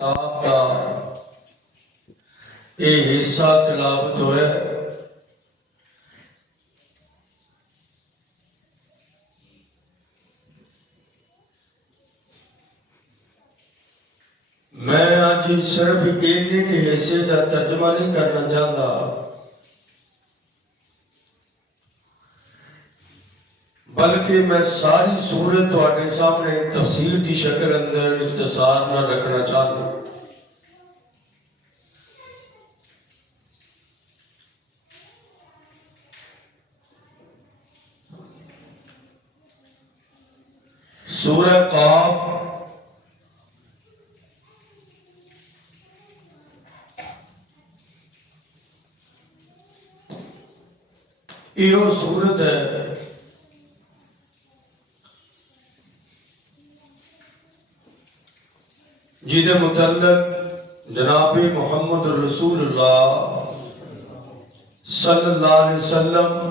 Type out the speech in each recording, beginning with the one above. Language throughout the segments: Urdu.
آپ کا یہ حصہ تلاوت ہوا ہے۔ میں آج صرف ایک حصے کا ترجمہ نہیں کرنا چاہتا، بلکہ میں ساری سورت تواڈے سامنے تفسیر کی شکل اندر اختصار نہ رکھنا چاہتا۔ سورہ قاف یہ سورت ہے جہدے متعلق جناب محمد رسول اللہ صلی اللہ علیہ وسلم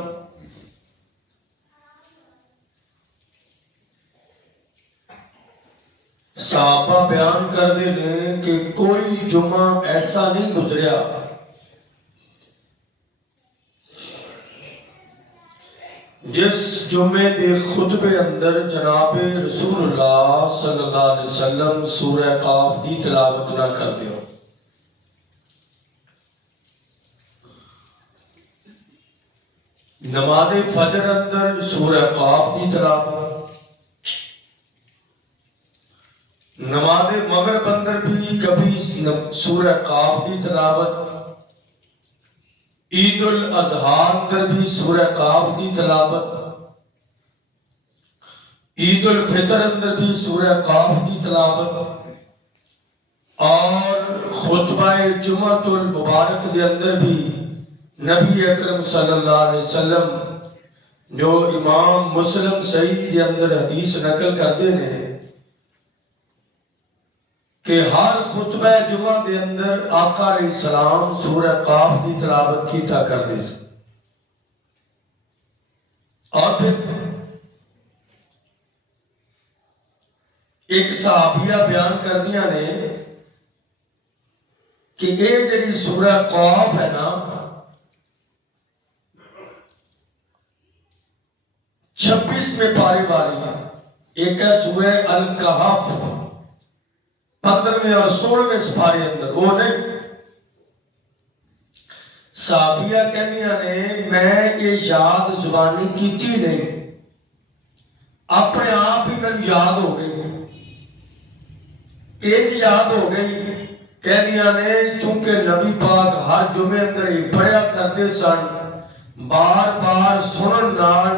صحابہ بیان کرتے ہیں کہ کوئی جمعہ ایسا نہیں گزریا جس جمعے کے خطبے اندر جناب رسول اللہ صلی اللہ علیہ وسلم سورہ قاف کی تلاوت نہ کرتے ہو۔ نماز فجر اندر سورہ قاف کی تلاوت، نماز مغرب اندر بھی کبھی سورہ قاف کی تلاوت، عید الاضحیٰ اندر بھی سورہ قاف کی تلاوت، عید الفطر اندر بھی سورہ قاف کی تلاوت، اور خطبہ جمعۃ المبارک کے اندر بھی نبی اکرم صلی اللہ علیہ وسلم جو امام مسلم صحیح کے اندر حدیث نقل کرتے ہیں کہ ہر خطبہ جمعہ کے اندر آقا علیہ السلام سورہ قاف کی تلاوت کیتا کرتے تھے۔ اور پھر ایک صحابیہ بیان کردیاں نے کہ یہ جڑی سورہ قاف ہے نا 26ویں پارے والی ہے۔ ایک ہے سورہ الکہف 15ویں اور 16ویں سپارے اندر، وہ نہیں۔ صحابیہ کہنیاں نے میں یہ یاد زبانی کیتی نہیں، اپنے آپ ہی میں یاد ہو گئی، ایک یاد ہو گئی۔ کہنیاں نے چونکہ نبی پاک ہر جمعے اندر ہی پڑھیا کرتے سن، بار بار سنن نال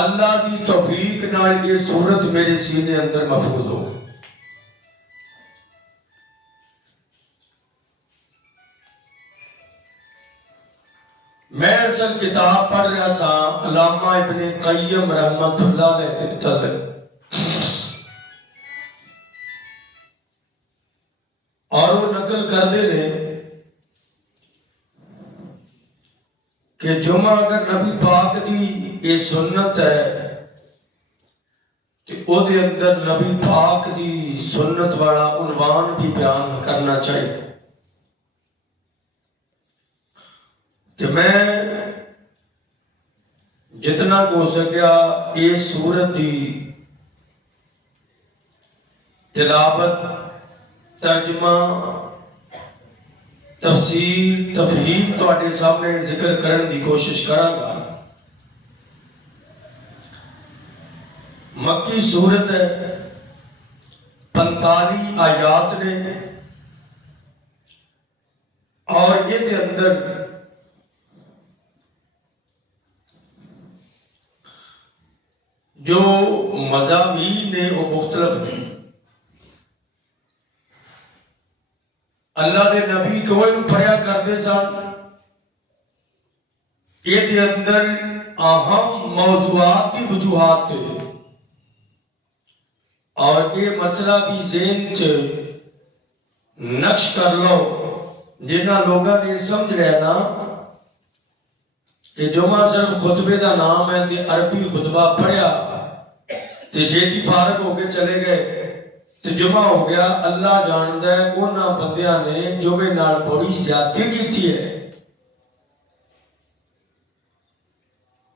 اللہ کی توفیق نال یہ سورت میرے سینے اندر محفوظ ہو گئی۔ میں اصل کتاب پڑھ رہا سا علامہ ابن قیم رحمت اللہ علیہ کتاب ہے، اور وہ نقل کر دے رہے کہ جمعہ اگر نبی پاک دی یہ سنت ہے کہ او دے اندر نبی پاک دی سنت والا عنوان بھی بیان کرنا چاہیے۔ کہ میں جتنا ہو سکیا اس سورت دی تلاوت، ترجمہ، تفسیر، تفہیم تواڈے سامنے ذکر کرنے دی کوشش کراں گا۔ مکی سورت ہے، 45 آیات نے، اور یہ دے اندر جو مضامین نے وہ مختلف ہیں۔ اللہ دے نبی کوئی پڑھیا کرتے سن، یہ دے اندر اہم موضوعات کی وجوہات تھے، اور یہ مسئلہ بھی ذہن چ نقش کر لو۔ جنہاں لوگوں نے سمجھ لیا نا کہ جمعہ صرف خطبے دا نام ہے کہ عربی خطبہ پڑھیا تے جیتی فارغ ہو کے چلے گئے، ਤੇ ਜੁਮਾ ਹੋ ਗਿਆ। ਅੱਲਾਹ ਜਾਣਦਾ ਹੈ ਉਹਨਾਂ ਬੰਦਿਆਂ ਨੇ ਜੁਮੇ ਨਾਲ ਬੜੀ ਜ਼ਿਆਦਤੀ ਕੀਤੀ ਹੈ।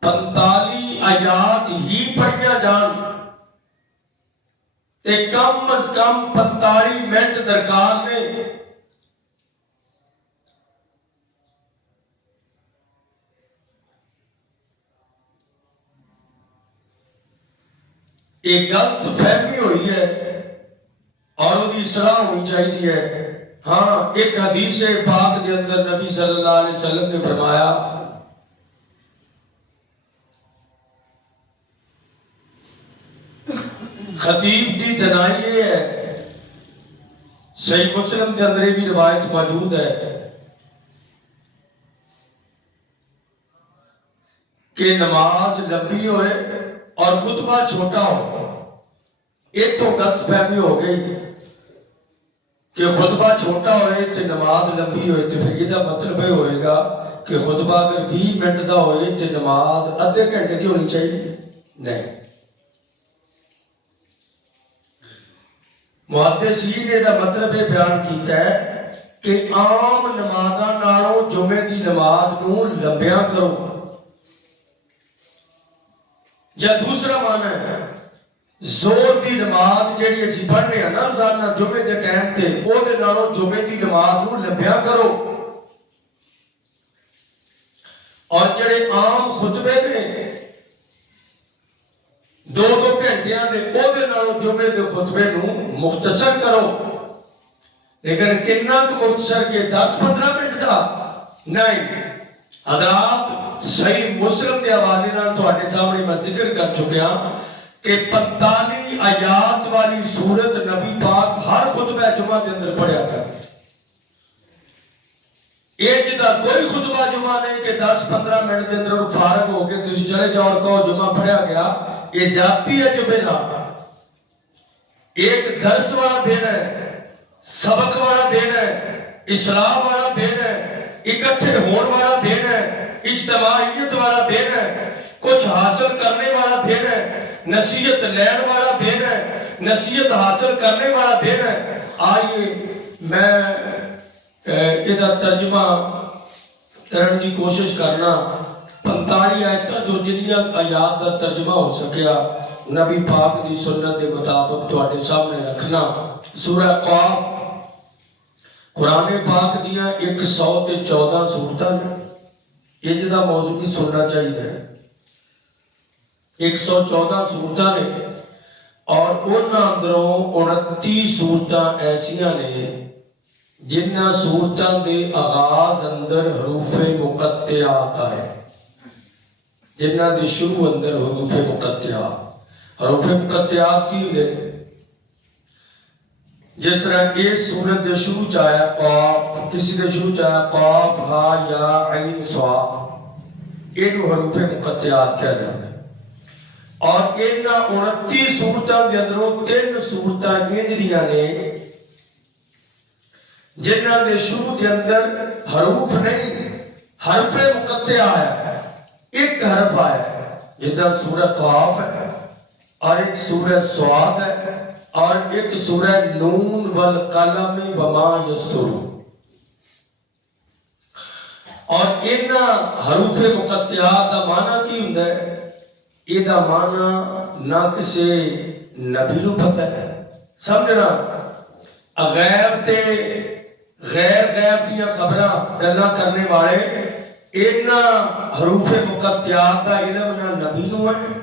45 ਆਯਾਤ ਹੀ ਪੜ੍ਹੀਆਂ ਜਾਣ ਤੇ ਕਮ ਅਜ਼ ਕਮ 45 ਮਿੰਟ ਦਰਕਾਰ ਨੇ। ਇਹ ਗਲਤ ਫਹਿਮੀ ਹੋਈ ਹੈ اور وہ اصلاح ہونی چاہیے ہے۔ ہاں ایک حدیث پاک کے اندر نبی صلی اللہ علیہ وسلم نے فرمایا خطیب دی دنائی یہ ہے، صحیح مسلم کے اندر بھی روایت موجود ہے کہ نماز لمبی ہوئے اور خطبہ چھوٹا ہو۔ ایک تو غلط فہمی ہو گئی کہ خطبہ چھوٹا ہوئے تو نماز لمبی ہوئے، تو پھر یہ مطلب یہ ہوئے گا کہ خطبہ اگر 20 منٹ دا ہوئے تو نماز ادھے گھنٹے کی ہونی چاہیے؟ نہیں۔ محدثین نے دا مطلب یہ بیان کیتا ہے کہ عام نمازاں نالوں جمعے دی نماز نو لمبیاں کرو، یا دوسرا معنی ہے زور دی نماز جڑی اسی پڑھنے ہیں نا روزانہ جمعے دے ٹائم تے، او دے نالوں جمعے دی نماز نو لمبیاں کرو، اور جڑے عام خطبے نے 2-2 گھنٹیاں دے، او دے نالوں جمعے دے خطبے نو مختصر کرو۔ لیکن کتنا مختصر کے 10-15 منٹ دا نہیں۔ حضرات صحیح مسلم دے حوالے نال تواڈے سامنے میں ذکر کر چکیا کہ 45 آیات والی سورت نبی پاک ہر خطبہ جمعہ کے اندر پڑھیا کر۔ ایک جدا کوئی خطبہ جمعہ نہیں کہ 10-15 منٹ کے اندر فارغ ہو کے تسی چلے جاؤ اور کہو جمعہ پڑھیا گیا، یہ زیادتی ہے جمعے نہ۔ ایک درس والا دن ہے، سبق والا دن ہے، اصلاح والا دن ہے، اکٹھے ہون والا دن ہے، اجتماعیت والا دن ہے، کچھ حاصل کرنے والا دن ہے، نصیحت لین والا دن ہے، نصیحت حاصل کرنے والا دن ہے۔ آئیے میں یہ ترجمہ کرنے کی کوشش کرنا۔ 45 آیتاں جو جنیاں آیات کا ترجمہ ہو سکیا نبی پاک دی سنت کے مطابق تواڈے سامنے رکھنا۔ سورہ قاف قرآن پاک دیاں 114 سورتاں نے، یہ جدا موضوع بھی سننا چاہیے۔ 114 سورتاں نے اور انہاں اندروں 29 سورتاں ایسیاں نے جنہاں سورتاں دے آغاز اندر حروف مقطعات آئے، جنہاں دے شروع اندر حروف مقطعات۔ حروف مقطعات کی ہوئے جس طرح اس سورت دے شروع چاہیا قاف، کسی دے شروع چاہیا قاف ہا یا عین صاد، اینو حروف مقطعات کہہ جاتے ہیں۔ اور انہاں 29 سورتاں دے اندروں 3 سورتاں انجدیاں نے جنہاں دے شروع دے اندر حروف نہیں، حرف مقطع ہے، ایک حرف آیا ہے، جدہ سورہ قاف ہے اور ایک سورہ صاد ہے اور ایک سورہ نون والقلم وما یسطرون۔ اور انہاں حروف مقطعات کا معنی کی ہوندا ہے؟ یہ دا معنی نہ کسی نبی نو پتہ ہے، سمجھنا غیب تے غیر غیب دیا خبراں گلاں کرنے والے انہاں حروف مقطعات کا علم نہ نبی نو ہے،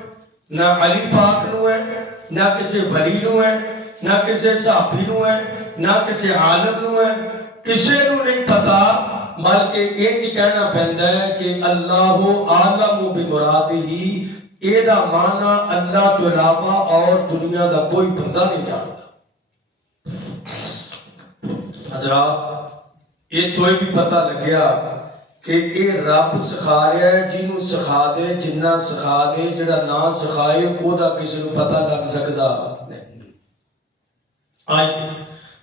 نہ علی پاک نو ہے، نہ کسی ولی نو ہے، نہ کسی صحابی نو ہے، نہ کسی عالم نو ہے، کسی نو نہیں پتا، بلکہ ایک کہنا پہندا ہے کہ اللہ عالم بمرادہ، یہ دا معنی اللہ تو علاوہ اور دنیا دا کوئی بندہ نہیں جانتا۔ حضرات یہ تو بھی پتہ لگیا کہ یہ رب سکھا رہا ہے، جنہوں سکھا دے جنہ سکھا دے، جڑا نہ سکھائے وہ دا کسی کو پتہ لگ سکتا نہیں۔ آئی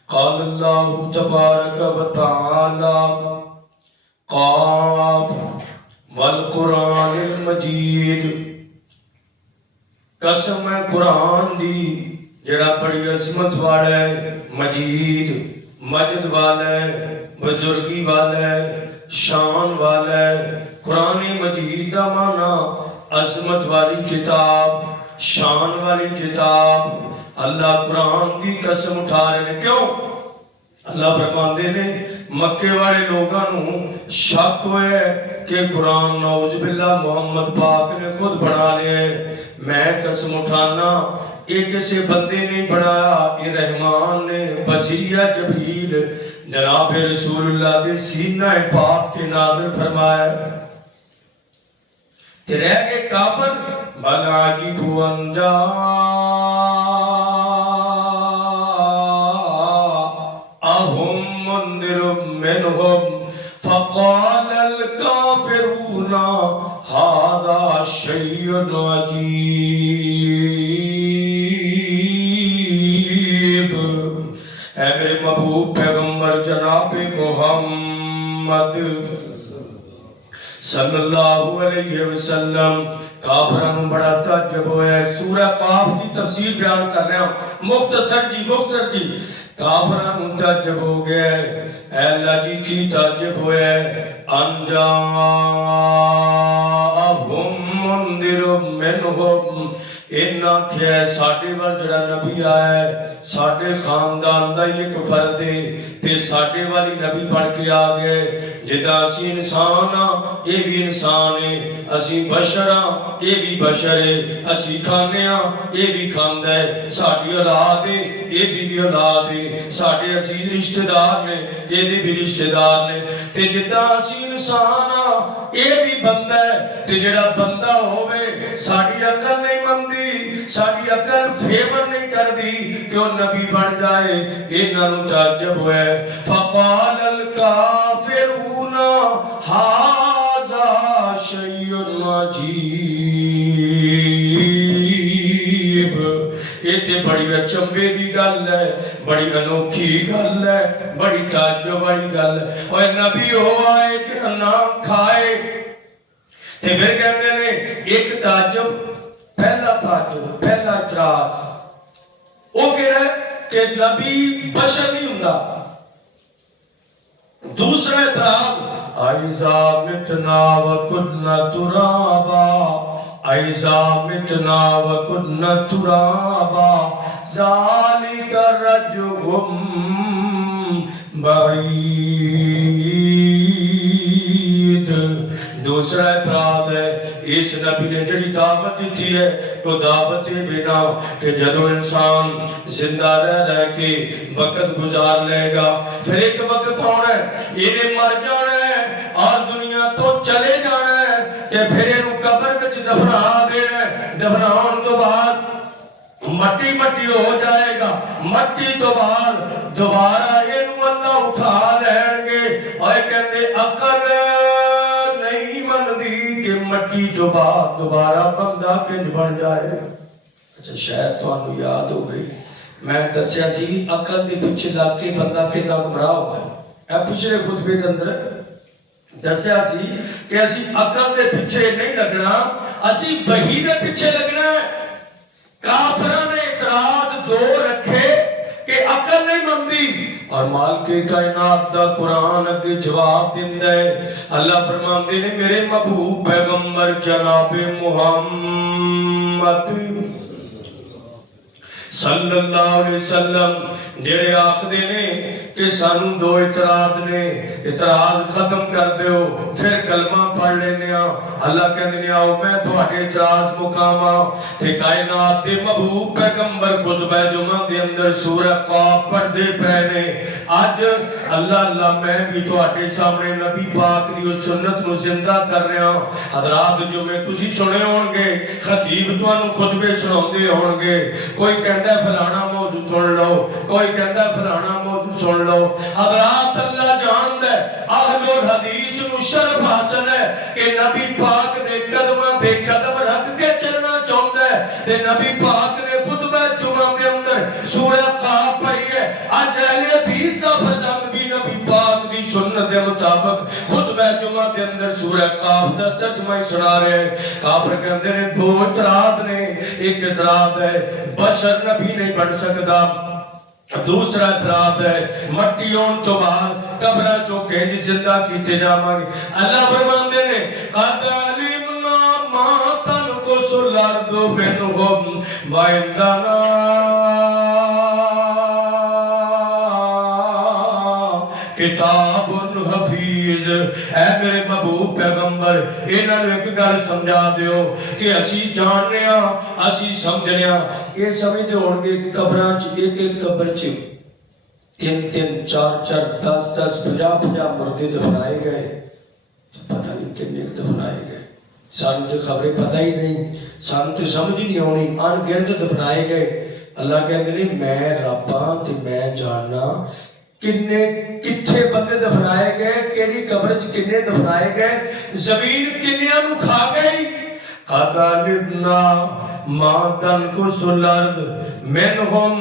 قال اللہ تبارک و تعالی قاف والقرآن المجید، قسم ہے قرآن دی جڑا بڑی عظمت والا ہے، مجید مجد والا ہے، بزرگی والا ہے، شان والا ہے۔ قرآن مجید دا مانا عظمت والی کتاب، شان والی کتاب۔ اللہ قرآن دی قسم اٹھا رہے ہیں، کیوں؟ اللہ فرماندے نے مکے والے لوگوں شک ہوئے کہ قرآن نعوذ باللہ محمد پاک نے خود بنا لے۔ میں قسم اٹھانا یہ کسی بندے نہیں بنایا، یہ رحمان نے بصیرہ جبریل جناب رسول اللہ دے سینہ پاک کے نازل فرمایا۔ رہ کے کافر بل عجیبوا ان جاءہم منذر منہم فقال الکافرون ھذا شیء عجیب۔ اے میرے محبوب پیغمبر جناب محمد صلی اللہ علیہ وسلم، کافرانوں بڑا تعجب ہویا ہے۔ سورہ قاف کی تفسیر بیان کر رہے ہیں، مختصر جی کافرانوں تعجب ہو گیا ہے۔ اے اللہ جی کی تعجب ہویا ہے؟ ان جاءہم منذر منہم، انہاں کیا ساڈے وال جڑا نبی آیا ہے ساڈے خاندان دا ایک فرد ہے تے ساڈے والی نبی بڑھ کے آ گئے۔ جدا اسی انسان ہاں اے بھی انسان ہے، اسی بشر ہاں اے بھی بشر ہے، اسی کھانے ہاں اے بھی کھاندا ہے، ساڈی اولاد ہے اے دی بھی اولاد ہے، ساڈے عزیز رشتہ دار نے اے دی بھی رشتہ دار نے۔ تے جدا اسی انسان ہاں اے بھی بندہ ہے، تے جڑا بندہ ہوئے ساڈی عقل نہیں مندی، ساڈی عقل فیور نہیں کر دی کہ وہ نبی بن جائے۔ انہاں نوں تعجب ہوئے۔ فقال الکافرون ھذا شیء عجیب۔ یہ تے بڑی اچنبے دی گل ہے، بڑی انوکھی گل ہے، بڑی تعجب والی گل ہے۔ اور نبی ہو آئے کہ نہ کھائے تے پھر کہتے ہیں ایک تعجب، پہلا تعجب، پہلا اعتراض وہ کہہ رہا ہے کہ نبی بشر نہیں ہوتا۔ دوسرا اعتراض اَإِذَا مِتْنَا وَكُنَّا تُرَابًا اَإِذَا مِتْنَا وَكُنَّا تُرَابًا ذَلِكَ رَجْعٌ بَعِيدٌ۔ دوسرا اعتراض ہے اس نبی نے جڑی دعوت دیتی ہے تو دعوت بنا کہ جدو انسان زندہ رہ کے وقت گزار لے گا پھر ایک وقت ہونا ہے یہ مر جانا ہے اور دنیا تو چلے جانا ہے کہ پھر انہوں قبر وچ دفنا دینا ہے۔ دفناؤن تو بعد مٹی مٹی ہو جائے گا، مٹی تو بعد دوبارہ انہوں اللہ اٹھا لیں گے اور کہتے عقل نہیں مندی کہ مٹی جو بعد دوبارہ بندہ کنج بن جائے۔ اچھا شاید تو انہوں یاد ہو گئی میں دسیا سی عقل دے پیچھے لگ کے بندہ کتنا گمراہ ہو گیا۔ اے پچھلے خطبے کے اندر دسیا سی کہ اسی عقل دے پیچھے نہیں لگنا، اسی وحی دے پیچھے لگنا ہے۔ کافرہ نے اعتراض دو رکھے کہ عقل نہیں مندی اور مالک کائنات دا قرآن اگے جواب دیندہ ہے۔ اللہ فرماندے نے میرے محبوب پیغمبر جناب محمد صلی اللہ علیہ وسلم جڑے آخدے نے کہ سانوں دو اعتراض نے، اعتراض ختم کر دیو پھر کلمہ پڑھ لینے اللہ کہنے آؤ میں تھوڑے اعتراض مقامہ تے کائنات دے محبوب پیغمبر خطبہ جمعہ دے اندر سورہ قاف پڑھ دے پہنے۔ آج اللہ میں بھی تھوڑے سامنے نبی پاک دی سنت نو زندہ کر رہا ہوں۔ حضرات جمعے تسی سنے ہون گے، خطیب توانو خطبے سناؤندے ہون گے، کوئی کہتا ہے فلانا موضوع سن لو، کوئی کہتا ہے فلانا موضوع سن لو۔ حضرات اللہ جاند ہے اہل الحدیث نو شرف حاصل ہے کہ نبی پاک دے قدمہ بے قدم رکھ کے چلنا چاہتا ہے تے نبی پاک نے خطبہ جمعہ کے اندر سورہ قاف پڑھی ہے۔ آج اہل حدیث کا فرزند بھی نبی پاک دی سنت دے مطابق خطبہ جمعہ دے اندر سورہ قاف دا ترجمہ سنا رہے ہیں. کافر کہندے نے دو اعتراض نے. ایک اعتراض ہے بشر نبی نہیں بن سکتا. دوسرا اعتراض ہے مٹی ہون تو بعد قبراں چوں کنج زندہ کیتے جاواں گے. اللہ فرماندے نے قد علمنا ما تنقص الارض منهم وعندنا کتاب حفیظ. اے میرے محبوب پیغمبر انہاں نوں ایک گل سمجھا دیو کہ اسی جاننے ہاں اسی سمجھنے ہاں. یہ سمجھدے ہون گے قبراں چ ایک ایک قبر چ 3-3 4-4 10-10 50-50 مردے دفنائے گئے. پتہ نہیں کتنے دفنائے گئے. سانوں تے خبریں پتہ ہی نہیں. سانوں تے سمجھ ہی نہیں آنی. ان گنت دفنائے گئے. اللہ کہندے نے میں رب ہاں تے میں جاننا کنے کتھے بندے دفنائے گئے, کیڑی قبر چ کنے دفنائے گئے, زمین کنیاں نوں کھا گئی. قد علمنا ما تنقص الارض منهم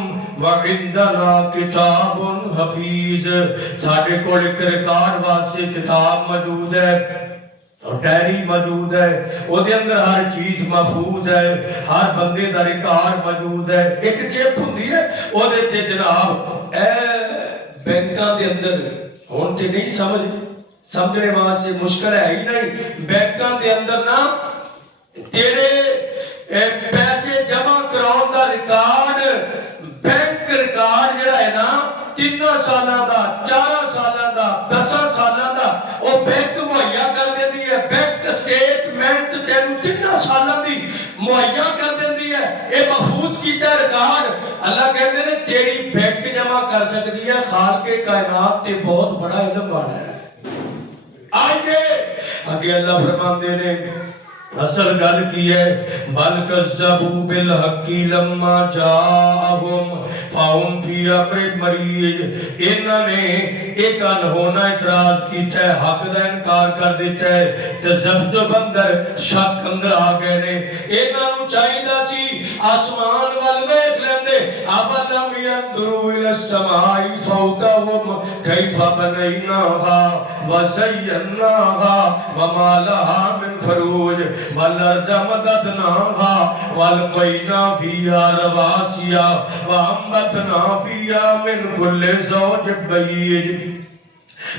وعندنا کتاب حفیظ. ساڈے کول ایک ریکارڈ واسطے کتاب موجود ہے اور ڈائری موجود ہے. او دے اندر ہر چیز محفوظ ہے. ہر بندے دا ریکارڈ موجود ہے. ایک چپ ہوندی ہے او دے تے جناب اے بینکاں دے اندر ہون تے نہیں سمجھنے واسطے مشکل ہے ہی نہیں. بینکاں دے اندر نا تیرے پیسے جمع crown the record bank record جڑا ہے نا 3 سالاں دا 4 سالاں دا 10 سالاں دا او بینک مہیا کر دیندی ہے. بینک سٹیٹمنٹ تینوں 3 سالاں دی مہیا کر دیندی ہے. اے محفوظ کیتا ریکارڈ. اللہ کہندے نے تیری بینک جمع کر سکتی ہے. خالق کائنات تے بہت بڑا علم والا ہے. آگے اللہ فرماندے نے اصل گل کی ہے بل کذبوا بالحق لما جاءهم فهم في امر مريج. انہاں نے ایک انہونا اعتراض کیتا ہے, حق دا انکار کر دیتا ہے تے زبزب اندر شک اندر آ گئے نے. انہاں نوں چاہیدا سی آسمان ول ویکھ لیندے. ابلم ينظروا الى السماء فوقهم كيف بنيناها وزيناها وما لها من فروج والارض مددناها والقينا فيها رواسي وانبتنا فيها من كل زوج بهيج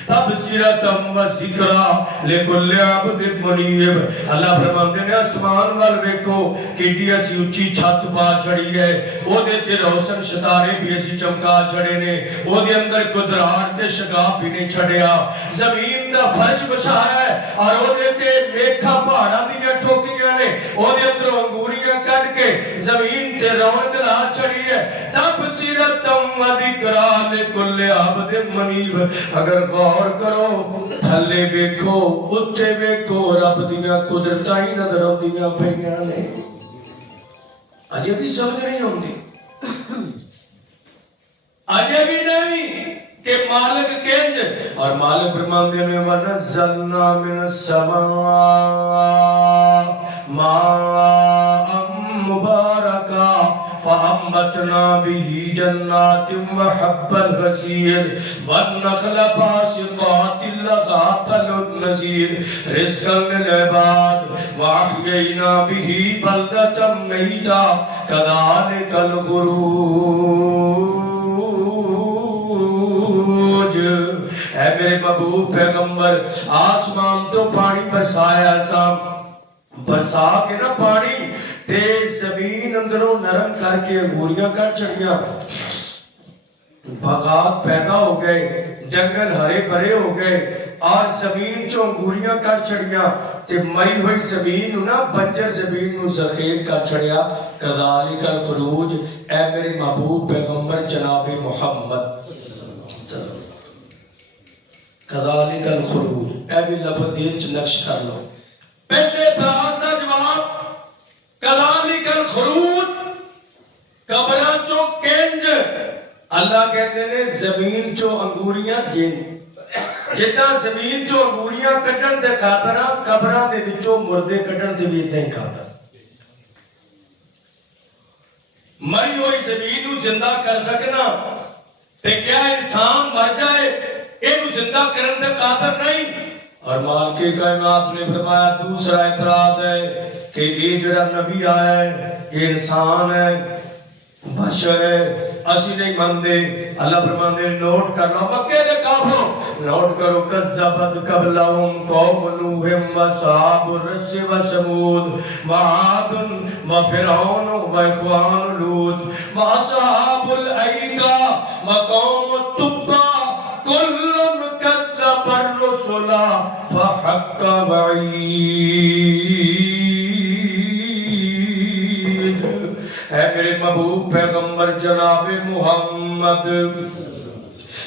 تبصرة وذکرى لكل عبد منیب. اللہ فرماندے نے آسمان وال ویکھو کیڈی اسی اونچی چھت پا چھڑی ہے. او دے تے روشن ستارے بھی اسی چمکا چھڑے نے. او دے اندر قدرات تے شگاف بھی نہیں چھڑیا. زمین دا فرش بچھایا ہے اور او دے تے میکھا پہاڑاں دیاں ٹھوکیاں نے. او دے اندر انگوریاں کٹ کے زمین تے رونق لا چھڑی ہے. تبصرة وذکرى لكل عبد منیب. اگر غور کرو تھلے ویکھو اتے ویکھو رب دیاں قدرتاں ہی نظر آندیاں پیاں نے. اجے بھی سمجھ نہیں ہوندی, اجے بھی نہیں کہ مالک کنج. اور مالک فرماندے نے ونزلنا من السماء ماء مبارکا فأنبتنا به جنات وحب الحصيد والنخل باسقات لها طلع نضيد رزقا للعباد وأحيينا به بلدة ميتا كذلك الخروج. اے میرے محبوب پیغمبر آسمان تو پانی برسایا سا, برسا کے نا پانی تے زمین اندروں نرم کر کے انگوریاں کر چھڑیاں, باغات پیدا ہو گئے, جنگل ہرے بھرے ہو گئے اور زمین چوں انگوریاں کر چھڑیاں تے مری ہوئی زمین نا بنجر زمین نو ذخیر کر چھڑیا. کذالک الخروج. اے میرے محبوب پیغمبر جناب محمد کذالک الخروج. اے بھی لفظ دیچ نقش کر لو. پہلے اعتراض کا جواب کذالک الخروج, قبراں چوں کنج. اللہ کہتے نے زمین چوں انگوریاں جن جتنا زمین چوں انگوریاں کٹن دے خاطر قبراں دے وچوں مردے کٹن دے بھی اتنے خاطر. مری ہوئی زمین نو زندہ کر سکنا تے کیا انسان مر جائے یہ زندہ کرنے سے قادر نہیں. اور مالک کائنات نے فرمایا دوسرا اعتراض ہے کہ یہ جڑا نبی آیا ہے یہ انسان ہے, بشر ہے, اسی نہیں مانتے. اللہ فرماندے نوٹ کر لو مکے دے کافرو, نوٹ کرو کذبت قبلہم قوم نوح واصحاب الرس وثمود وعاد وفرعون واخوان لوط واصحاب الایکہ وقوم التبع کل کذب الرسل فحق وعید. اے میرے محبوب پیغمبر جناب محمد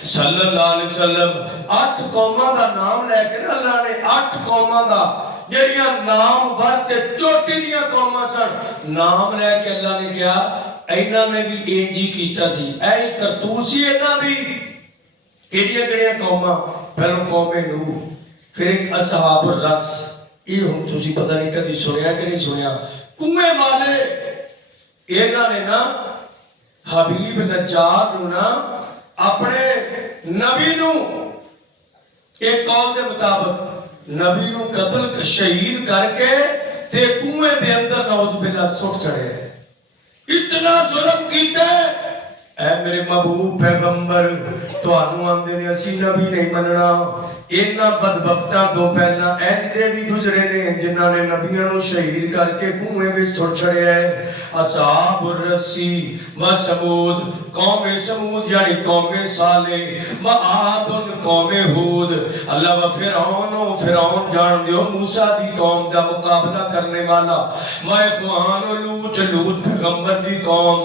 صلی اللہ علیہ وسلم, 8 قوماں دا نام لے کے اللہ نے 8 قوماں دا جڑیاں نام ورتے چوٹی دیاں قوماں سن نام لے کے اللہ نے کہا انہاں نے بھی انجی کیتا سی, اے کرتوت سی انہاں دی. کیڑیاں کیڑیاں قوماں؟ پہلو قوم نوح, پھر ایک اصحاب الرس, یہ ہن تسی پتہ نہیں کدی سنیا کہ نہیں سنیا, کنویں والے. انہاں نے نا حبیب نجار نو نا اپنے نبی نو ایک قول دے مطابق نبی نو قتل شہید کر کے تے کنویں دے اندر نعوذ باللہ سٹ چڑھے. اتنا ظلم کیتا ہے. اے میرے محبوب پیغمبر تانوں آندے نے اسی نبی نہیں مننا. انہاں بدبختاں تو پہلا ایندے بھی گزرے نے جنہاں نے نبیاں نو شہید کر کے کنویں وچ سٹ چھڑیا ہے. اصحاب الرسی و ثمود قوم ثمود یعنی قوم صالح و عاد قوم ہود. اللہ و فرعون جان دیو موسیٰ دی قوم دا مقابلہ کرنے والا. و اخوان لوط پیغمبر دی قوم.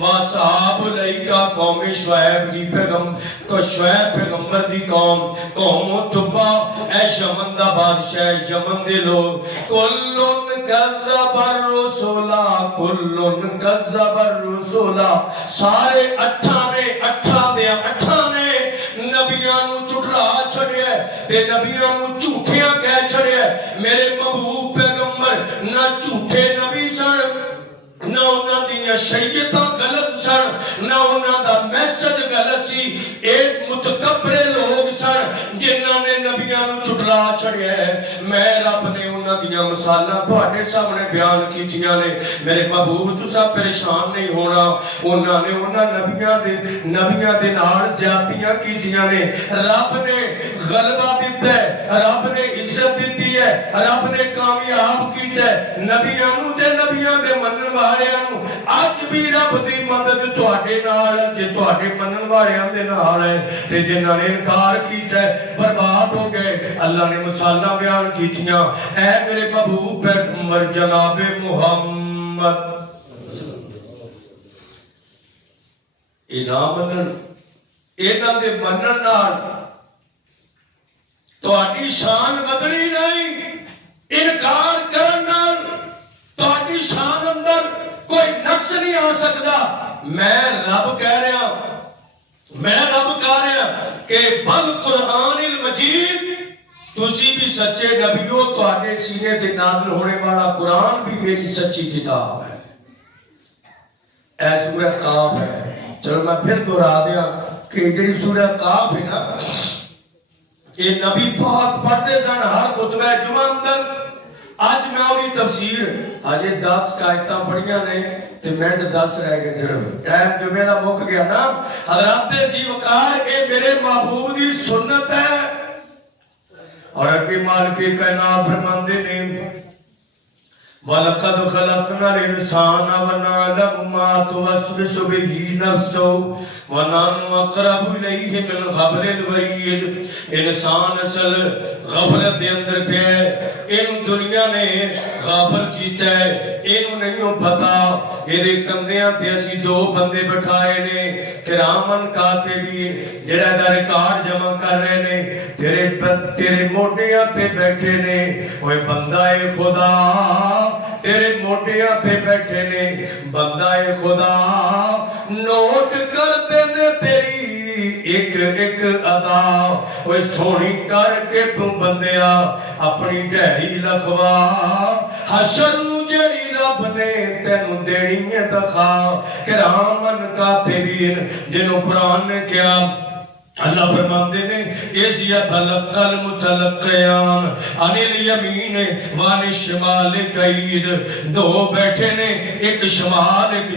و اصحاب الایکہ قوم شعیب دی پیغمبر دی قوم. قوم تبع اے یمن دا بادشاہ یمن دے لوگ. کلن کذب الرسول کلن کذب الرسول, سارے 8 نے نبیاں نو جھٹلا چھڑیا تے نبیاں نو جھوٹیاں کہہ چھڑیا. میرے محبوب پیغمبر نہ جھوٹے نبی سن, نہ انہاں دیاں شریعتاں غلط سن, نہ انہاں دا میسج غلط سی. ایک متکبر لوگ سن جنہاں نے نبیاں نو جھٹلا چھڑیا ہے. میں رب نے انہاں دیاں مثالاں تہاڈے سامنے بیان کیتیاں نے. میرے محبوب تساں پریشان نہیں ہونا. انہاں نے انہاں نبیاں دے نال زیادتیاں کیتیاں نے. رب نے غلبہ دیتا ہے, رب نے عزت دیتی ہے, رب نے کامیاب کیتا ہے نبیاں نو تے نبیاں دے منن والیاں نو. اج بھی رب دی مدد تہاڈے نال جے تہاڈے منن والیاں دے نال ہے تے جنہاں نے انکار کیتا ہے برباد ہو گئے. اللہ نے مثالاں بیان کیتیاں. اے میرے محبوب پیغمبر جناب محمد انہاں دے منن نال تہاڈی شان بدلی نہیں, انکار کرن نال تہاڈی شان اندر کوئی نقص نہیں آ سکتا. میں رب کہہ رہا کہ بل قرآن المجید, تسی بھی سچے نبیو, تہاڈے سینے تے نازل ہونے والا قرآن بھی میری سچی کتاب ہے. اے سورہ قاف ہے. چلو میں پھر دہرا دیا کہ جڑی سورہ قاف ہے نا, یہ نبی پاک پڑھتے سن ہر خطبہ جمعہ اندر. آج میں اوری تفسیر آج 10 آیتاں پڑھیاں نے تے منٹ 10 رہ گئے صرف. ٹائم جو میرا مک گیا نا. حضرات ذی وقار اے میرے محبوب دی سنت ہے. اور اگے مالک کائنات فرماندے نے وَلَقَدْ خَلَقْنَا الْإِنسَانَ وَنَعْلَمُ مَا تُوَسْوِسُ بِهِ نَفْسُهُ وَنَحْنُ أَقْرَبُ إِلَيْهِ مِنْ حَبْلِ الْوَرِيدِ. انسان اصل غفلت دے اندر پہ ہے. ان دنیا نے غافل کیتا ہے, انہوں نہیں پتا. یہ کندیاں تے اسی 2 بندے بٹھائے نے کرامن کاتبین جڑا دا ریکارڈ جمع کر رہے نے. تیرے موڈیاں تے بیٹھے نے. اوے بندہ خدا تیرے موڈیاں تے بیٹھے نے. بندہ خدا نوٹ کرتے نے تیری ایک ایک ادا. اوے سونی کر کے تو بندیا اپنی ڈیری لکھوا. حشر نو جڑی رب نے تینوں دینی ہے دکھا. کرامن کاتبین جنہوں قرآن نے کیا اللہ فرماتے ہیں اس یتلقل متلقیان عن الیمین وعن الشمال قعید، دو بیٹھے نے، ایک شمال ایک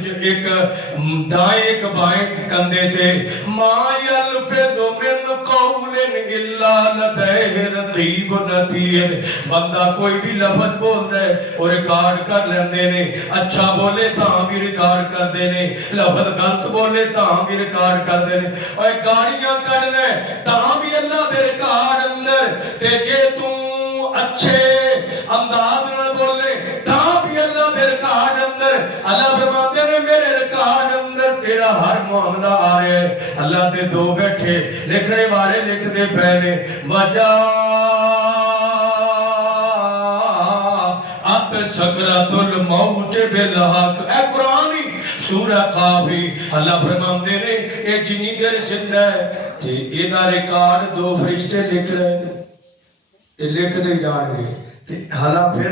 دائیں ایک بائیں کندھے تھے. ما یلفظ من قول الا لدیہ رقیب عتید، بندہ کوئی بھی لفظ بولتا ہے وہ ریکارڈ کر لیندے نے، اچھا بولے تاں بھی ریکارڈ کر دے نے، لفظ غلط بولے تاں بھی ریکارڈ کر دے نے. اور گاڑیاں کرنا ہے تاں بھی اللہ دے ریکارڈ اندر، تے جے تو اچھے انداز نہ بولے تاں بھی اللہ دے ریکارڈ اندر. اللہ فرماتے ہیں میرے ریکارڈ اندر تیرا ہر معاملہ آ رہا ہے. اللہ دے دو بیٹھے لکھنے والے لکھ دے پہنے وجہ اب سکرات الموت بالحق. اے قرآنی سورہ قافی اللہ فرماتے نے اے جنی دیر زندہ ہے تے اینا ریکارڈ دو فرشتے لکھ رہے ہیں تے لکھ دے جان گے تے حالا پھر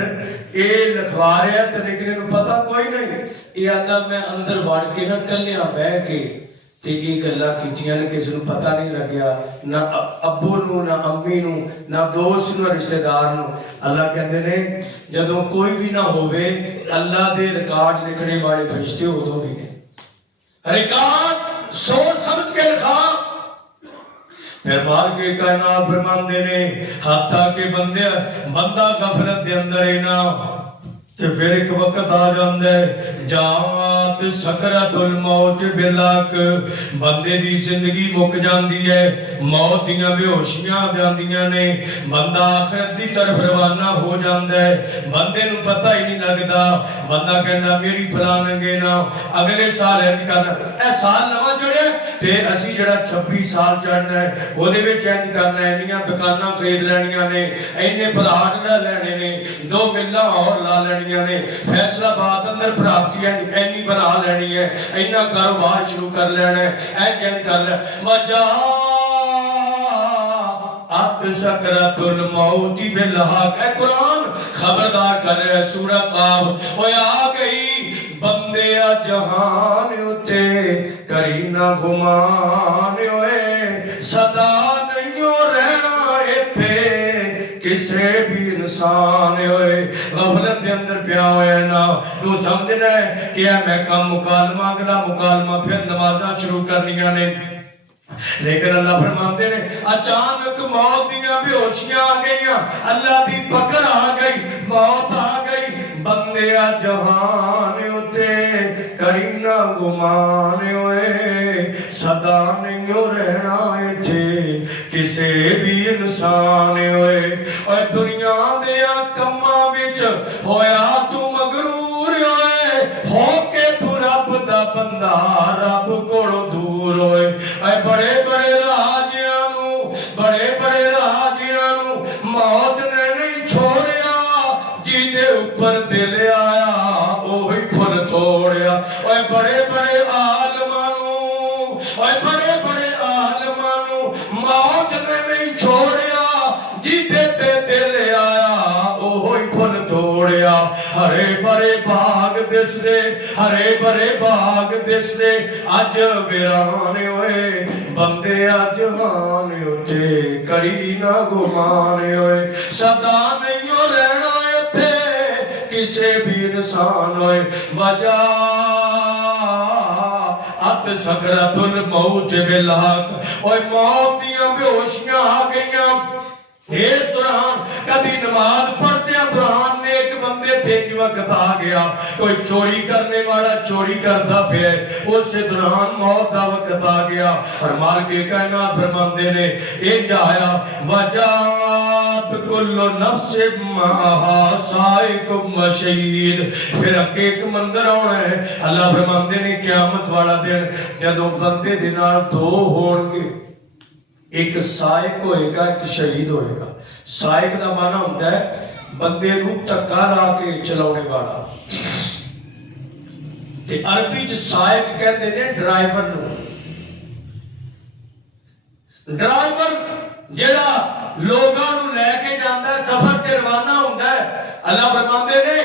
اے لکھوا رہے ہیں تے لکھنے کو پتہ کوئی نہیں. اے آتا میں اندر وڑ کے نہ کلیاں بہ کے تے یہ گلاں کیتیاں نے کسی نو پتہ نہیں لگیا، نہ ابو نو نہ امی نو نہ دوست نو رشتہ دار نو. اللہ کہندے نے جدوں کوئی بھی نہ ہوے اللہ دے ریکارڈ لکھنے والے فرشتے ادوں بھی نے. ریکارڈ سوچ سمجھ کے لکھا. پھر مال کے کائنات فرماندے نے حتیٰ کہ بندہ غفلت دے اندر ہی نہ تے پھر ایک وقت آ جاندے جات سکرات الموت بالحق، بندے دی زندگی مک جاندی ہے، موت دیاں بے ہوشیاں آ جاندیاں نے، بندہ آخرت دی طرف روانہ ہو جاندا ہے، بندے نو پتہ ہی نہیں لگدا. بندہ کہندا میری پلان اگے نا اگلے سال انج کرنا، اے سال نواں چڑھیا تے اسی جڑا 26 سال چڑھنا ہے او دے وچ انج کرنا ہے، انیاں دکاناں خرید لینیاں نے، اینے پلاٹ لے لینے نے، 2 ملاں اور لا لینیاں نے، فیصلہ باد اندر پراپتی اینی بنا لینی ہے، اینا کاروبار شروع کر لینا ہے، اینج کر لینا. وجہ ات سکرات الموت بالحق. اے قرآن خبردار کر رہا ہے سورہ قاف. اوے آ گئی بندے جہان اتے کری نہ گمان، ہوئے صدا نہیں رہنا ایتھے کسے بھی انسان. ہوئے غفلت دے اندر پیا ہوئے نا تو سمجھنا ہے کہ میں کم مکالمہ اگلا مکالمہ پھر نمازاں شروع کرنیاں نے. لیکن اللہ فرماتے ہیں اچانک موت دیاں بے ہوشیاں آ گئیاں، اللہ دی پکڑ آ گئی، موت آ گئی. بندے جہان اتے کری نہ گمان، ہوئے صدا نہیں رہنا ایتھے کسے بھی انسان. ہوئے اور دنیا دیا کماں وچ ہویا تو مغرور، ہوئے ہو کے تو رب دا بندہ رب کولوں دور. ہوئے اے بڑے بڑے راجیاں نو موت نے نہیں چھوڑیا، جیدے اوپر دل آیا اوہی پھل توڑیا. اے بڑے بڑے عالماں نو موت نے نہیں چھوڑیا، جیدے تے دل آیا اوہی پھل توڑیا. ہرے بھرے باغ دسدے اج ویران. ہوئے بندے جہان اتے کری نہ گمان، ہوئے صدا نہیں رہنا ایتھے کسے بھی انسان. ہوئے وجہ ات سکرات الموت بالحق. اور موت دیاں بے ہوشیاں آ گئیاں. اس دوران کبھی نماز پڑھتے دوران نیک بندے تھے کہ وقت آ گیا کوئی چوری کرنے والا چوری کرتا پیا، اس دوران موت کا وقت آ گیا. اور مال کے کائنات فرماندے نے انج آیا وجات کل نفس معہا سائق و شہید. پھر اگے ایک منظر آنا ہے. اللہ فرماندے نے قیامت والا دن جدوں بندے دے نال دو ہون گے، ایک سائق ہوئے گا ایک شہید ہوئے گا. سائق دا معنی ہوتا ہے بندے نو ٹکا لا کے چلانے والا، تے عربی چ سائق کہتے ہیں ڈرائیور نو. ڈرائیور جڑا لوگاں نو لے کے جاندا ہے سفر تے روانہ ہوندا ہے. اللہ فرماندے نے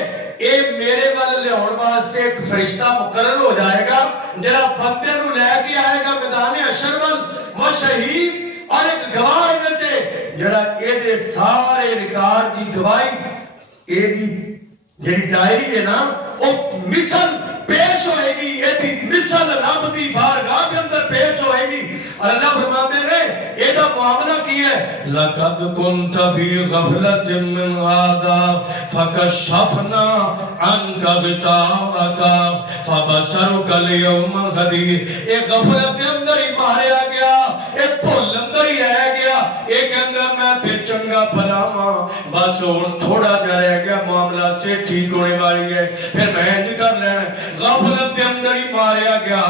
اے میرے ول لیاون واسطے ایک فرشتہ مقرر ہو جائے گا، جڑا بندے نو لے کے آئے گا میدان حشر ول وہ شہید اور ایک گواہ دیتے جڑا اے دے سارے ریکارڈ دی گواہی اے دی جڑی ڈائری ہے نا وہ مثل پیش ہوئے گی، یہ بھی مثل رب دی بارگاہ کے اندر پیش ہوئے گی۔ اور اللہ فرماتے ہیں یہ دا معاملہ کی ہے لَقَدْ كُنْتَ فِي غَفْلَةٍ مِّنْ هَذَا فَكَشَّفْنَا عَنْكَ غِطَاءَكَ فَبَصَرُكَ الْيَوْمَ حَدِيدٌ۔ ایک غفلت کے اندر ہی ماریا گیا، ایک بھول اندر ہی رہ گیا، ایک اندر میں پھر چنگا بناواں، بس اور تھوڑا جا رہ گیا، معاملہ سے ٹھیک ہونے والی ہے، پھر میں انج کر لینا۔ غفلت کے اندر ہی ماریا گیا،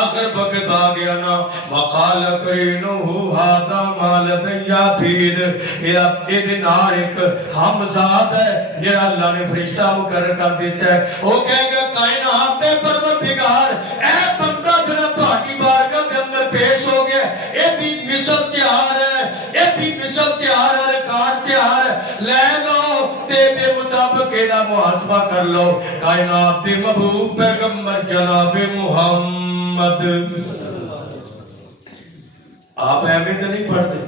آخر وقت آ گیا نا وقال قرینہ ھذا ما لدی عتید، یہ نال ایک ہمزاد ہے جڑا اللہ نے فرشتہ مقرر کر دیتا ہے، وہ کہے گا کائنات دے پروردگار اے بندہ جڑا تہاڈی بارگاہ دے اندر پیش ہو گیا اے بھی مثل تیار ہے، اے بھی مثل تیار ہے، ریکارڈ تیار ہے، لے لو تے دے مطابق ایدا محاسبہ کر لو۔ کائنات دے محبوب پیغمبر جناب محمد آپ ایویں تو نہیں پڑھتے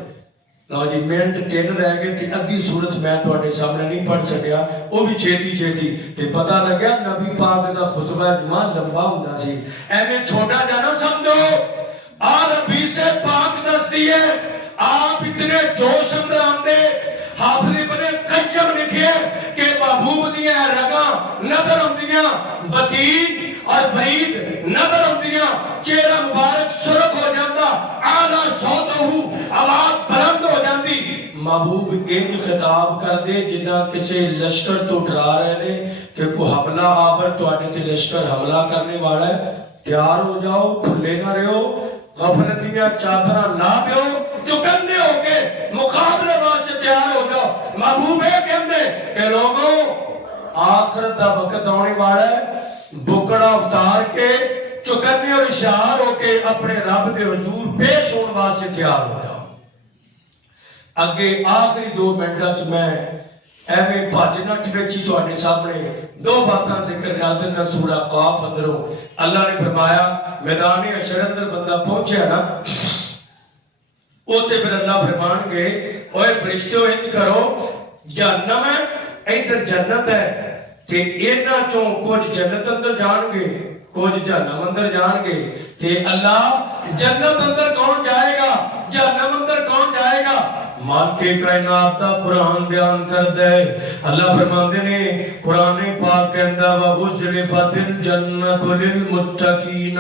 لو جی منٹ 3 رہ گئے تھی، ادھی صورت میں تواڈے سامنے نہیں پڑھ سکیا، وہ بھی چھیتی تے پتہ لگیا نبی پاک دا خطبہ جمعہ لمبا ہوندا سی، ایویں چھوٹا جانا سمجھو۔ آج حدیث پاک دستی ہے آپ اتنے جوش اندر آندے، حافظ ابن قیم لکھے کہ محبوب دیاں رگاں نظر آندیاں، وتین اور فرید نظر آندیاں، چہرہ مبارک سرخ ہو جاتا، اعلیٰ صوتہ آواز بلند ہو جاتی۔ محبوب ایک خطاب کر دے جنہ کسی لشکر تو ڈرا رہے نے کہ کوئی حملہ آور تواڈے تے لشکر حملہ کرنے والا ہے، تیار ہو جاؤ، کھلے نہ رہو، غفلت دیاں چادراں لا دیو، چکندے ہو کے مقابلے واسطے تیار ہو جاؤ۔ محبوب ہے کہندے کہ لوگوں آخرت دا وقت آنے والا ہے، بکڑا اتار کے چکنے اور اشار ہو کے اپنے رب دے حضور پیش ہونے واسطے تیار ہو جاؤ۔ اگے آخری 2 منٹاں چ میں ایویں بھج نٹ وچ ہی تواڈے سامنے 2 باتاں ذکر کر دینا۔ سورہ قاف اندروں اللہ نے فرمایا میدان حشر اندر بندہ پہنچیا نا، اوتے پھر اللہ فرمان گے اوے فرشتو انج کرو، جہنم ہے ادھر جنت ہے تے انہاں چوں کچھ جنت اندر جان گے، کچھ جہنم اندر جان گے، تے اللہ جنت اندر کون جائے گا، جہنم اندر کون جائے گا؟ مالک کائنات دا قرآن بیان کر دے، اللہ فرماندے نے قرآن پاک کے اندر وَأُزْلِفَتِ الْجَنَّةُ لِلْمُتَّقِينَ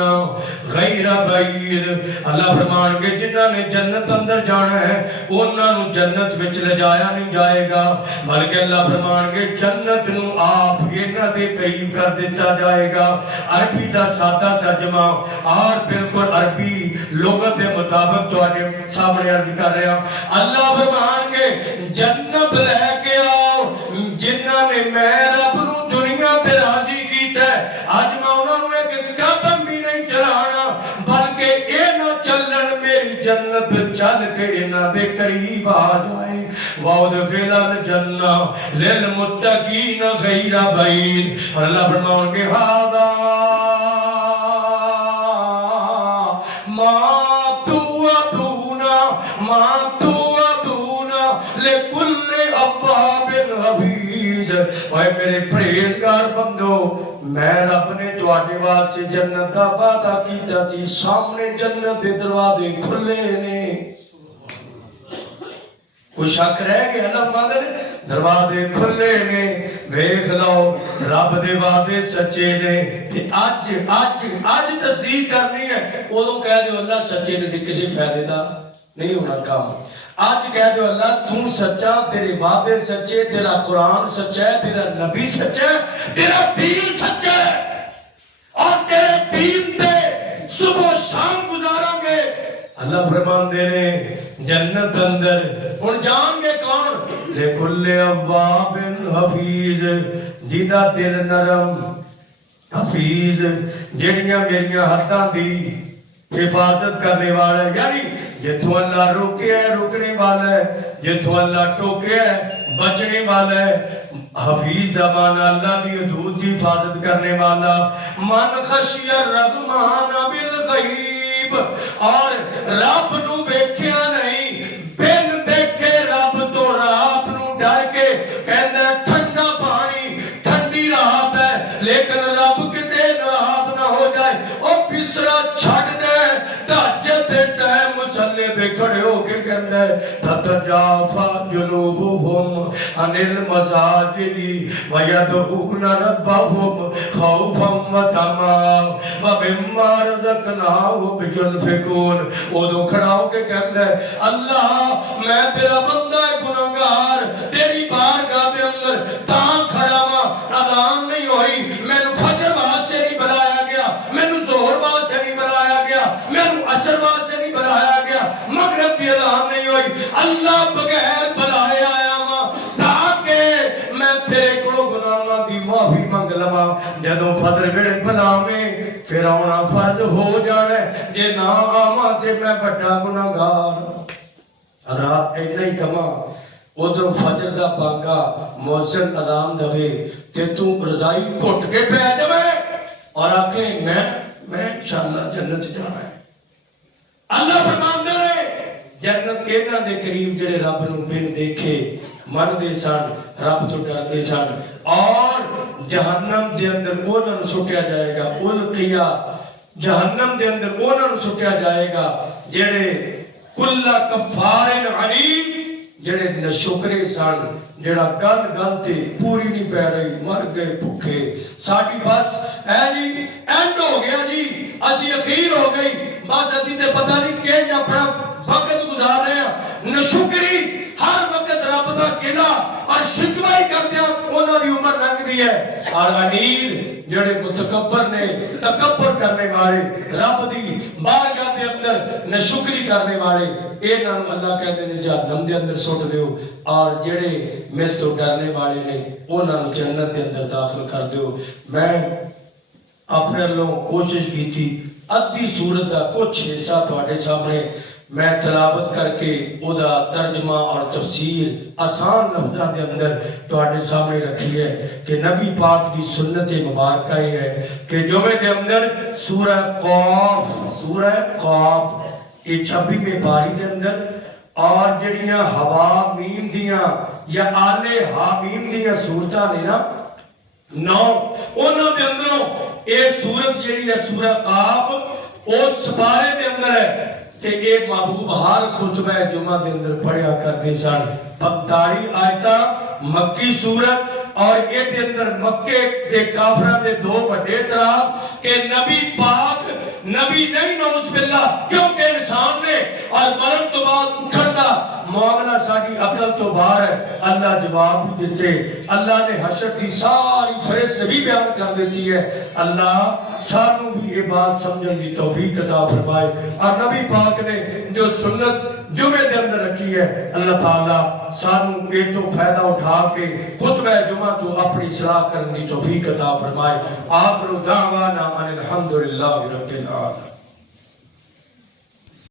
غَيْرَ بَعِيدٍ، اللہ فرمان کے جنہاں نے جنت اندر جانا ہے انہاں نو جنت وچ لے جایا نہیں جائے گا، بلکہ اللہ فرمان کے جنت نو آپ انہاں دے قریب کر دیتا جائے گا۔ عربی دا سادہ ترجمہ اور بالکل عربی لغت کے مطابق تواڈے سامنے عرض کر رہا، اللہ فرمان کے جنت لے کے آؤ جنہاں نے میں رب نو دنیا تے راضی کیتا ہے، اج میں انہاں نو ایک قدم بھی نہیں چلانا بلکہ اے نہ چلن میری جنت چل کے انہاں دے قریب آ جائے۔ وَأُدْخِلَ الْجَنَّةَ لِلْمُتَّقِينَ غَيْرَ بَعِيدٍ، اور اللہ فرمان کے ھذا ما توعدون ما لِكُلِّ أَوَّابٍ حَفِيظٍ، اے میرے پرہیزگار بندو میں رب نے تواڈے واسطے جنت دا وعدہ کیتا سی، سامنے جنت دے دروازے کھلے نے، کوئی شک رہ گیا؟ اللہ فرماندے نے دروازے کھلے نے، ویکھ لو رب دے وعدے سچے نے۔ اج تصدیق کرنی ہے اودوں کہہ دیو اللہ سچے نے، کسی فائدے دا نہیں ہونا کام۔ آج کہہ دو اللہ تو سچا، تیرے وعدے سچے، تیرا قرآن سچا ہے، تیرا نبی سچا ہے، تیرا دین سچا ہے، اور تیرے دین پہ صبح و شام گزاروں گے۔ اللہ فرمان دے نے جنت اندر ان جان گے کون؟ لِكُلِّ أَوَّابٍ حَفِيظٍ، جیدہ دل نرم، حفیظ جڑیاں میریاں حداں دی حفاظت کرنے والا، یعنی جتوں اللہ روکے ہے رکنے والا ہے، جتوں اللہ ٹوکے ہے بچنے والا ہے. حفیظ دا مانا اللہ دی حدود کی حفاظت کرنے والا. من خشی الرحمن بالغیب، اور رب نو ویکھیا نہیں، بن دیکھے رب تو رات نو ڈر کے کہندا ٹھنڈا پانی ٹھنڈی رات ہے، لیکن رب کتے رات نہ ہو جائے او بسرا چھڈ دے تہجد دے ٹائم مصلی پہ کھڑے ہو کے کہندا ہے تتجافا جنوبہم عن المضاجع ویدعون ربہم خوفا وطمعا ومما رزقناہم ينفقون. ادو کھڑا ہو کے کہندا ہے اللہ میں تیرا بندہ گنہگار تیری بارگاہ دے اندر تاں کھڑا وا، اذان نہیں ہوئی، مینوں فجر واسطے نہیں بلایا گیا، مینوں ظہر واسطے نہیں بلایا گیا، مینوں عصر واسطے نہیں بلایا گیا، مغرب کی اذان نہیں ہوئی، اللہ بغیر بلائے آیا وا تاکہ میں تیرے کولوں گناہاں دی معافی منگ لواں. جدوں فجر ویلے بلاویں پھر آنا فرض ہو جانا ہے، جے نہ آواں تے میں بڑا گنہگار. رات اینا ہی کما ادھر فجر دا بانگا مؤذن اذان دے تے تو رضائی گھٹ کے پہ جائے اور آکھے میں انشاءاللہ جنت جانا ہے. اللہ فرماندا ہے جنت انہاں دے قریب جڑے رب نو بن دیکھے من دے سن، رب تو ڈردے سن، اور جہنم دے اندر انہاں نو سٹیا جائے گا. القیا جہنم دے اندر انہاں نو سٹیا جائے گا جڑے کل کفار عنید، جڑے نشکرے سن، جڑا گل گل تے پوری نہیں پہ رہی، مر گئے بھوکے، ساڈی بس اے جی اینڈ ہو گیا جی، اسی اخیر ہو گئی، بس اسی تے پتہ نہیں کہ اپنا وقت گزار رہے ہیں. نشکری ہر وقت رب دا گلا اور شکوائی کرتے ہیں، انہوں دی عمر لنگ دی ہے. اور عنید جڑے متکبر نے، تکبر کرنے والے، رب دی بارگاہ دے اندر نشکری کرنے والے، انہاں نوں اللہ کہندے نے جہنم دے اندر سٹ دیو، اور جڑے میرے تو ڈرنے والے نے انہاں نوں جنت دے اندر داخل کر دیو. میں اپنے لوگ کوشش کی تھی ادھی سورت کا کچھ حصہ تواڈے سامنے میں تلاوت کر کے او دا ترجمہ اور تفسیر آسان لفظاں دے اندر تواڈے سامنے رکھی ہے کہ نبی پاک دی سنت مبارکہ یہ ہے کہ جمعے دے اندر سورہ قاف یہ 26ویں پاری دے اندر، اور جڑیاں ہوا میم دیاں یا آلے ہا میم دیاں سورتاں نے نا 9 انہاں دے اندروں اے سورت جڑی ہے سورہ قاف اس سپارے دے اندر ہے کہ ایک محبوب ہر خطبہ جمعہ دے اندر پڑھیا کرتے سن. 42 آیتاں مکی سورت، اور یہ دے اندر مکے دے کافرہ دے دو بڑے اعتراف کہ نبی پاک نبی نہیں نعوذ باللہ، کیونکہ انسان نے اور مرن تو بعد اٹھن دا معاملہ ساری عقل تو باہر ہے. اللہ جواب بھی دیتے، اللہ نے حشر کی ساری فہرست بھی بیان کر دیتی ہے. اللہ سانوں بھی یہ بات سمجھنے کی توفیق عطا فرمائے. اور نبی پاک نے جو سنت جمعے دے اندر رکھی ہے، اللہ تعالیٰ سانوں یہ تو فائدہ اٹھا کے خطبہ جمعہ تو اپنی اصلاح کرنے کی توفیق عطا فرمائے. آخر دعوانا ان الحمدللہ رب العالمین.